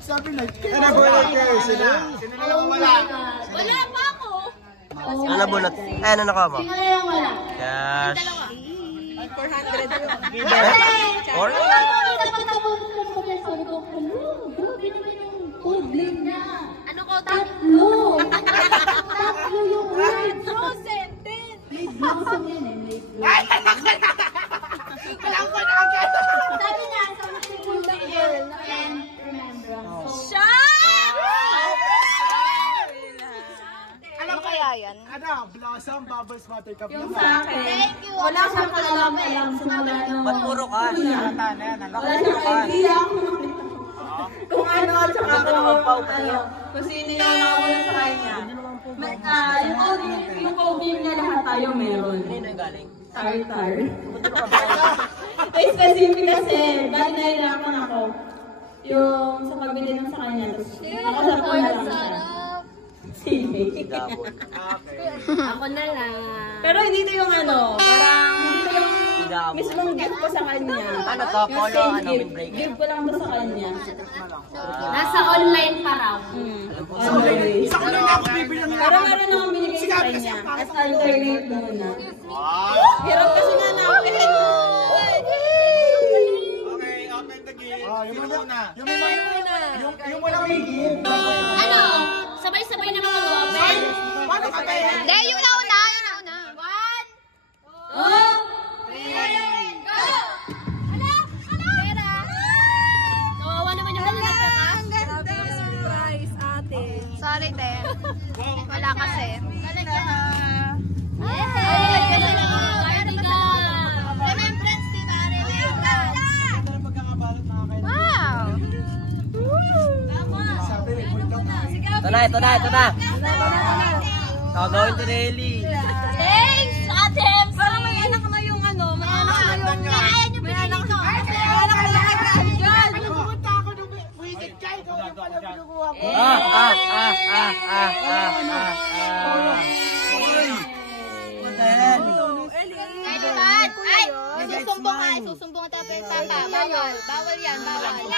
Sabi na. Nag-wala kayo sila. Sino na lang wala? Wala pa ako. Ano nabunot? Ay, ano nakaw mo? Sino na lang wala? Cash. 400 yun. Or? Ano ko? Tatlo yung words. No sentence. May blossom yan eh. May blossom. Alam ko na agad. Sabi na, sa mga girl and remembrance. Alam ko kaya yan? Ano? Blossom, bubbles, buttercup. Yung sa akin. Thank you. Wala siyang alam simula nung... Ba't puro ka? Wala siyang idea kung ano, tsaka kung sino yung nakawala sa kanya. Yung phobia niya lahat tayo meron. Sino yung galing? Tar. Ay, specific kasi, dahil nahirapan ako. Yung sa pagbili ng sa kanya. Nakasarap ko na lang siya. Sige. Ako na lang. Pero hindi ito yung ano, parang hindi ito yung mismong gift ko sa kanya. Ano to? Polo? Ano? Windbreaker? Gift ko lang to sa kanya. Nasa online pa raw. Always. Sakto na ako bibilang Pero meron akong binigay sa kanya. As alternate muna. Hirap kasi na namin. Okay, open the game. Yung wala may game. Ano? Sabay-sabay na mag-open? Paano ka tayo? Hindi, yung nauna. Yung nauna. 1, 2, 3, go! Hala! Pera! Kawawa naman yung mga nagkakas. Grabe yung surprise, ate. Sorry, te. Wala kasi. Remembrance, di ba? Remembrance. Wow! Ito na. Gagawin to Nelly. Thanks, Ate! Parang may anak na yung ano, may anak na yung... Kaya nyo pinilito. Pumunta ako nung waiting ka. Ikaw yung pala pinukuha ko. Ay, susumbong ka tayo pa. Bawal yan. Balat mo.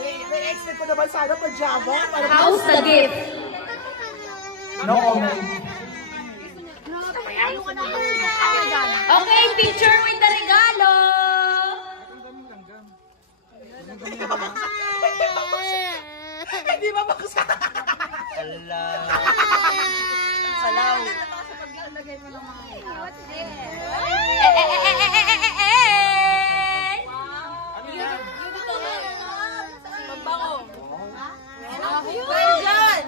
May expect ko naman sana pajama. House the gift. No comment. Okay, picture with the regalo. Hindi ba baksa? Ala. Salaw.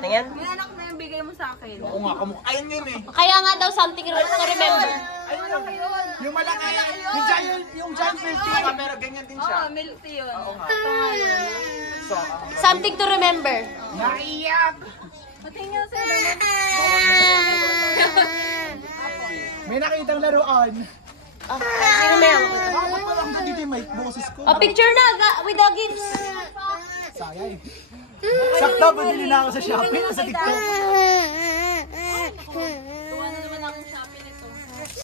Tingnan. May anak na yung bigay mo sa akin. Oo nga, ayun yun eh. Kaya nga daw something to remember. Ayun yun. Yung malaki, yung giant milk tea, pero ganyan din siya. Milk tea yun. Oo nga. So, Something to remember. naiyak! Patingin sila. May nakitang laruan. Sino meron? Bakit pa lang dito yung mic boses ko? Picture na with the gifts. Sayay. Sakto, bumili na ako sa Shopee, sa TikTok.